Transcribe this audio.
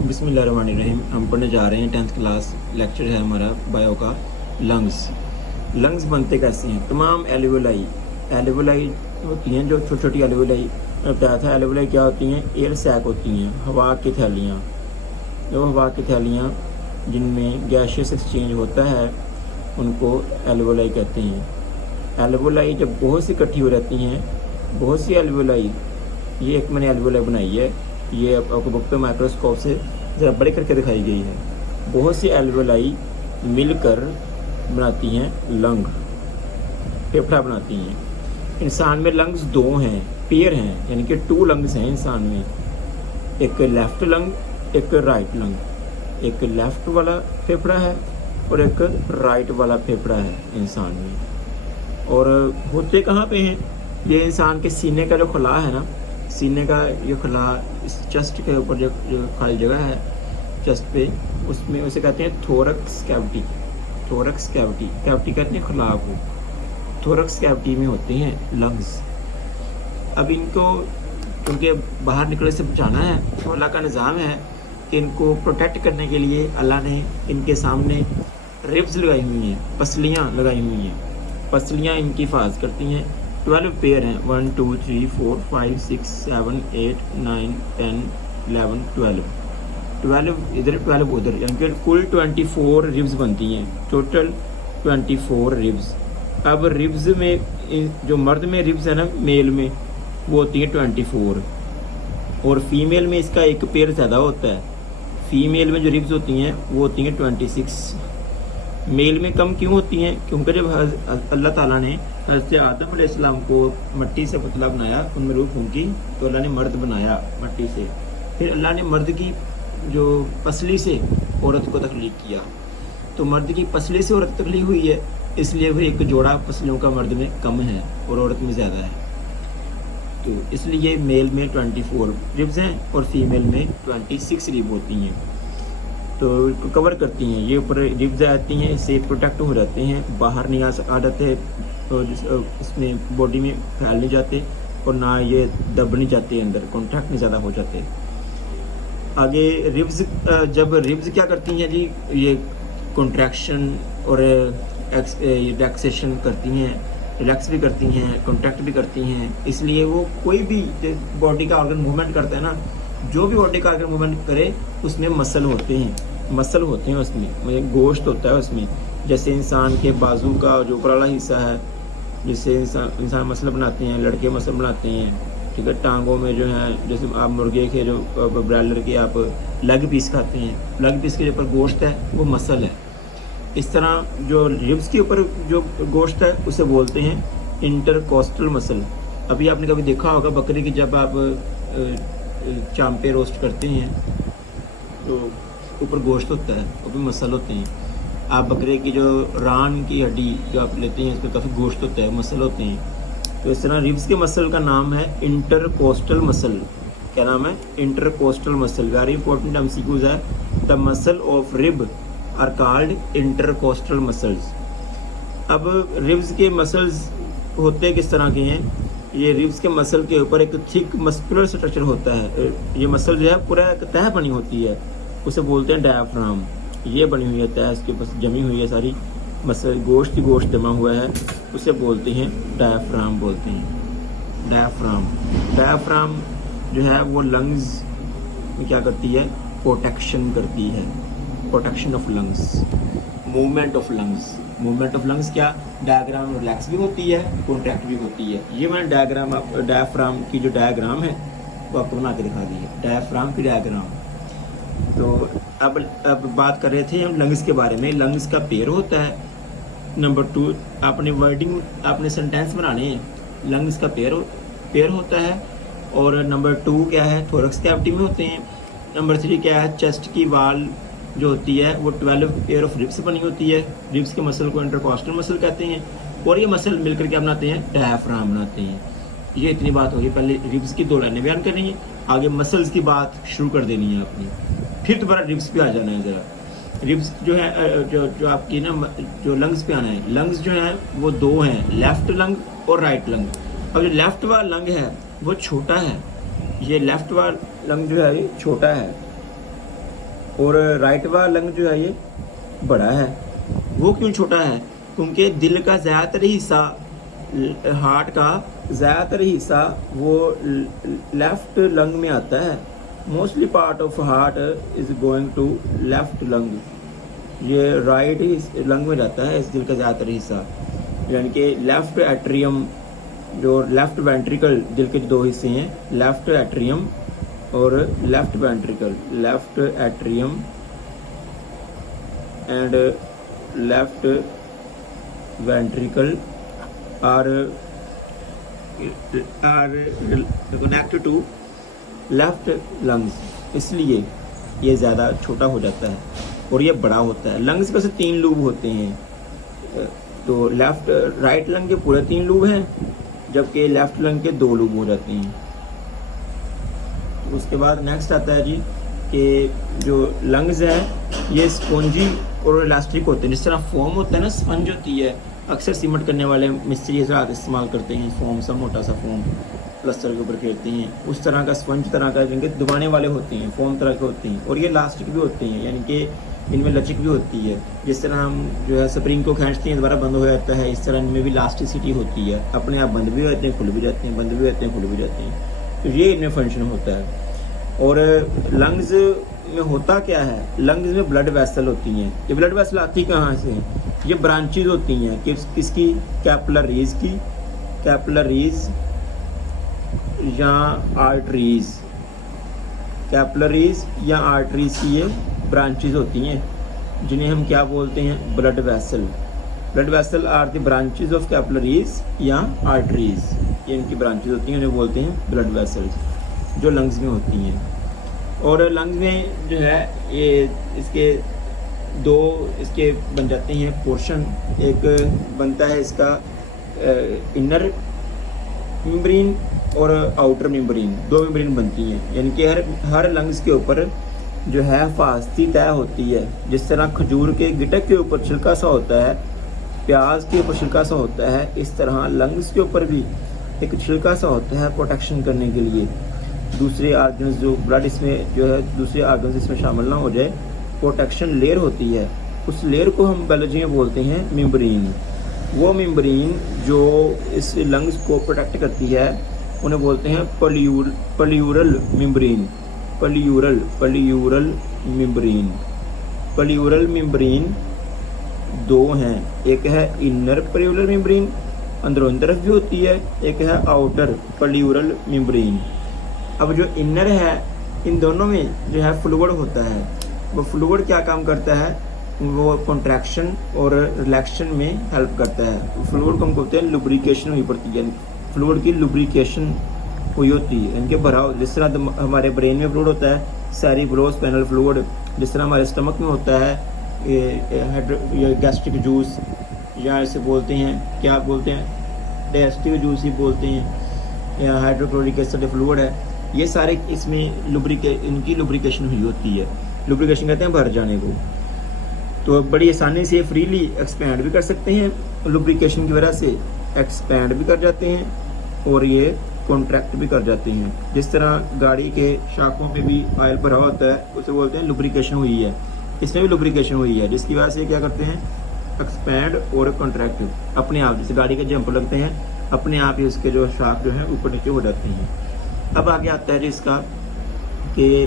बिस्मिल्लाहिर्रहमानिर्रहीम। हम पढ़ने जा रहे हैं 10th क्लास। लेक्चर है हमारा बायो का लंग्स। लंग्स बनते कैसे हैं? तमाम एल्वेलाई होती हैं, जो छोटी छोटी एल्वेलाई बताया था। एल्वेलाई क्या होती हैं? एयर सैक होती हैं, हवा की थैलियाँ। जो हवा की थैलियाँ जिनमें गैशियस एक्सचेंज होता है उनको एल्वेलाई कहते हैं। एल्वेलाई जब बहुत सी इकट्ठी हो रहती हैं, बहुत सी एल्वेलाई, ये एक मैंने एल्वेलाई बनाई है, ये आपको बुक पे माइक्रोस्कोप से ज़रा बड़ी करके दिखाई गई है। बहुत सी एल्वेलाई मिलकर बनाती हैं लंग, फेफड़ा बनाती हैं। इंसान में लंग्स दो हैं, पेयर हैं, यानी कि 2 लंग्स हैं इंसान में। एक लेफ़्ट लंग, एक राइट लंग। एक लेफ़्ट वाला फेफड़ा है और एक राइट वाला फेफड़ा है इंसान में। और होते कहाँ पे हैं? ये इंसान के सीने का जो खला है ना, सीने का ये खला, इस चेस्ट के ऊपर जो खाली जगह है चेस्ट पे, उसमें उसे कहते हैं थोरक्स कैविटी। थोरक्स कैविटी, कैविटी कहते हैं खला को। थोरक्स कैविटी में होते हैं लंग्स। अब इनको क्योंकि बाहर निकलने से बचाना है, तो अल्लाह का निज़ाम है कि इनको प्रोटेक्ट करने के लिए अल्लाह ने इनके सामने रिब्स लगाई हुई हैं, पसलियाँ लगाई हुई हैं। पसलियाँ इनकी हिफाज करती हैं। 12 पेयर हैं, 1 2 3 4 5 6 7 8 9 10 11 12 इधर 12 उधर, यानी कि कुल 24 रिब्स बनती हैं। Total 24 ribs. अब रिब्स में जो मर्द में रिब्स है ना, मेल में वो होती है 24, और फीमेल में इसका एक पेयर ज़्यादा होता है। फीमेल में जो रिब्स होती हैं वो होती हैं 26। मेल में कम क्यों होती हैं? क्योंकि जब अल्लाह ताला ने हज़रत आदम अलैहिस्सलाम को मट्टी से पुतला बनाया, उनमें रूह फूंकी, तो अल्लाह ने मर्द बनाया मट्टी से। फिर अल्लाह ने मर्द की जो पसली से औरत को तख्लीक किया, तो मर्द की पसली से औरत तख्लीक हुई है, इसलिए फिर एक जोड़ा पसलियों का मर्द में कम है और औरत में ज़्यादा है। तो इसलिए मेल में 24 रिब्स हैं और फीमेल में 26 रिब होती हैं। तो कवर करती हैं, ये ऊपर रिब्स आती हैं, इससे प्रोटेक्ट हो जाते हैं, बाहर नहीं आ जाते, तो इसमें बॉडी में फैल नहीं जाते, और ना ये दब नहीं जाते, अंदर कॉन्टैक्ट नहीं ज़्यादा हो जाते। आगे रिब्स, जब रिब्स क्या करती हैं जी, ये कॉन्ट्रैक्शन और रिलैक्सेशन करती हैं, रिलैक्स भी करती हैं, कॉन्ट्रैक्ट भी करती हैं। इसलिए वो कोई भी बॉडी का ऑर्गन मूवमेंट करता है ना, जो भी बॉडी का ऑर्गन मूवमेंट करे उसमें मसल होते हैं उसमें, मतलब गोश्त होता है उसमें। जैसे इंसान के बाजू का जो ऊपर वाला हिस्सा है, जिससे इंसान मसल बनाते हैं, लड़के मसल बनाते हैं, ठीक है। टांगों में जो है, जैसे आप मुर्गे के जो ब्रायलर के आप लेग पीस खाते हैं, लेग पीस के ऊपर गोश्त है वो मसल है। इस तरह जो रिब्स के ऊपर जो गोश्त है उसे बोलते हैं इंटरकोस्टल मसल। अभी आपने कभी देखा होगा बकरी की जब आप चांपे रोस्ट करते हैं तो ऊपर गोश्त होता है, ऊपर मसल होते हैं। आप बकरे की जो रान की हड्डी जो आप लेते हैं, इसमें काफ़ी गोश्त होता है, मसल होते हैं। तो इस तरह रिब्स के मसल का नाम है इंटरकोस्टल मसल। क्या नाम है? Intercostal muscle. Very important MCQs है। The muscle of rib are called intercostal muscles. अब रिब्स के मसल्स होते किस तरह के हैं? ये रिब्स के मसल के ऊपर एक थिक मस्कुलर स्ट्रक्चर होता है। ये मसल जो है पूरा एक तह बनी होती है, उसे बोलते हैं डायाफ्राम। ये बनी हुई है तह, इसके ऊपर जमी हुई है सारी मसल, गोश्त ही गोश्त जमा हुआ है, उसे बोलते हैं डायाफ्राम, बोलते हैं डायाफ्राम जो है वो लंग्स में क्या करती है? प्रोटेक्शन करती है, protection of lungs, movement of lungs. Movement of lungs क्या? डायग्राम रिलैक्स भी होती है, कॉन्ट्रैक्ट भी होती है। ये मैंने डायग्राम, डायफ्राम की जो डायग्राम है वो आपको बना के दिखा दी है, डायफ्राम की डायग्राम। तो अब बात कर रहे थे हम लंग्स के बारे में। लंग्स का पेयर होता है। नंबर 2, आपने वर्डिंग, आपने सेंटेंस बनाने हैं, लंग्स का पेयर होता है। और नंबर 2 क्या है? थोरक्स कैविटी में होते हैं। नंबर 3 क्या है? चेस्ट की वाल जो होती है वो 12 पेयर ऑफ रिब्स बनी होती है। रिब्स के मसल को इंटरकोस्टल मसल कहते हैं, और ये मसल मिलकर क्या बनाते हैं? डायाफ्राम बनाते हैं। ये इतनी बात होगी। पहले रिब्स की 2 लाइनें बयान करनी है, आगे मसल्स की बात शुरू कर देनी है आपने, फिर दोबारा रिब्स पे आ जाना है ज़रा। रिब्स जो है, जो आपकी ना, जो लंग्स पे आना है। लंग्स जो है वो 2 हैं, लेफ्ट लंग और राइट लंग। अब जो लेफ्ट वाला लंग है वो छोटा है, ये लेफ्ट वाला लंग जो है ये छोटा है, और राइट वाला लंग जो है ये बड़ा है। वो क्यों छोटा है? क्योंकि दिल का ज़्यादातर हिस्सा, हार्ट का ज़्यादातर हिस्सा वो लेफ्ट लंग में आता है। Mostly part of heart is going to left lung, ये राइट ही लंग में जाता है इस दिल का ज़्यादातर हिस्सा। यानी कि लेफ्ट एट्रियम, जो लेफ्ट वेंट्रिकल, दिल के दो हिस्से हैं, लेफ्ट एट्रियम और left ventricle. Left atrium and left ventricle are connected to left lungs, इसलिए ये ज़्यादा छोटा हो जाता है और ये बड़ा होता है। लंग्स में से 3 लूब होते हैं, तो लेफ्ट राइट लंग के पूरे 3 लूब हैं, जबकि लेफ्ट लंग के 2 लूब हो जाते हैं। उसके बाद नेक्स्ट आता है जी कि जो लंग्स है ये स्पॉन्जी और इलास्टिक होते हैं। जिस तरह फोम होता है ना, स्पंज होती है, अक्सर सीमेंट करने वाले मिस्त्री हजरात इस्तेमाल करते हैं फोम, सा मोटा सा फोम प्लस्तर के ऊपर फेरते हैं, उस तरह का स्पंज तरह का, जिनके दबाने वाले होते हैं, फोम तरह के होते हैं। और ये इलास्टिक भी होते हैं, यानी कि इनमें लचक भी होती है। जिस तरह हम जो है स्प्रिंग को खींचते हैं दोबारा बंद हो जाता है, इस तरह इनमें भी इलास्टिसिटी होती है, अपने आप बंद भी होते हैं, खुल भी जाते हैं, बंद भी होते हैं, खुल भी जाते हैं। तो ये इनमें फंक्शन होता है। और लंग्स में होता क्या है, लंग्स में ब्लड वेसल होती हैं। ये ब्लड वेसल आती कहाँ से? ये ब्रांचेज होती हैं किसकी? कैपिलरीज की, कैपिलरीज या आर्टरीज, कैपिलरीज या आर्टरीज की ये ब्रांचेज होती हैं, जिन्हें हम क्या बोलते हैं? Blood vessel. Blood vessel are the branches of capillaries या आर्टरीज, ये इनकी ब्रांचेज होती हैं, उन्हें बोलते हैं ब्लड वेसल्स, जो लंग्स में होती हैं। और लंग्स में जो है ये इसके 2 इसके बन जाते हैं पोर्शन। एक बनता है इसका इनर मेम्ब्रेन और आउटर मेम्ब्रेन, 2 मेम्ब्रेन बनती हैं। यानी कि हर लंग्स के ऊपर जो है हिफाजती तय होती है। जिस तरह खजूर के गिटक के ऊपर छिलका सा होता है, प्याज के ऊपर छिलका सा होता है, इस तरह लंग्स के ऊपर भी एक छिलका सा होता है प्रोटेक्शन करने के लिए। दूसरे आर्गन्स जो ब्लड इसमें जो है दूसरे आर्गन्स इसमें शामिल ना हो जाए, प्रोटेक्शन लेयर होती है। उस लेयर को हम बायोलॉजी में बोलते हैं मेम्ब्रेन। वो मेम्ब्रेन जो इस लंग्स को प्रोटेक्ट करती है उन्हें बोलते हैं pleural membrane. Pleural membrane. Pleural membrane 2 हैं, एक है इनर पल्यूरल मेम्ब्रेन, अंदरूनी तरफ भी होती है, एक है आउटर पल्यूरल मेम्ब्रेन। अब जो इनर है, इन दोनों में जो है फ्लूइड होता है। वो फ्लूइड क्या काम करता है? वो कॉन्ट्रैक्शन और रिलैक्शन में हेल्प करता है। फ्लूइड को हम कहते हैं लुब्रिकेशन हुई पड़ती है, फ्लूइड की लुब्रिकेशन हुई होती है, इनके भराव। जिस तरह हमारे ब्रेन में फ्लूइड होता है सेरिब्रोस्पाइनल फ्लूइड, जिस तरह हमारे स्टमक में होता है ये गैस्ट्रिक जूस, या इसे बोलते हैं क्या बोलते हैं, डाइजेस्टिव जूस ही बोलते हैं, या हाइड्रोक्लोरिक एसिड फ्लूइड है। ये सारे इसमें इनकी लुब्रिकेशन हुई होती है। लुब्रिकेशन कहते हैं भर जाने को। तो बड़ी आसानी से फ्रीली एक्सपैंड भी कर सकते हैं, लुब्रिकेशन की वजह से एक्सपैंड भी कर जाते हैं और ये कॉन्ट्रैक्ट भी कर जाते हैं। जिस तरह गाड़ी के शाखों पे भी ऑयल भरा होता है, उसे बोलते हैं लुब्रिकेशन हुई है। इसमें भी लुब्रिकेशन हुई है, जिसकी वजह से क्या करते हैं? एक्सपैंड और कॉन्ट्रैक्ट अपने आप। जैसे गाड़ी के जंप लगते हैं, अपने आप ही उसके जो शाख जो है ऊपर नीचे हो जाते हैं। अब आगे आता है जी इसका कि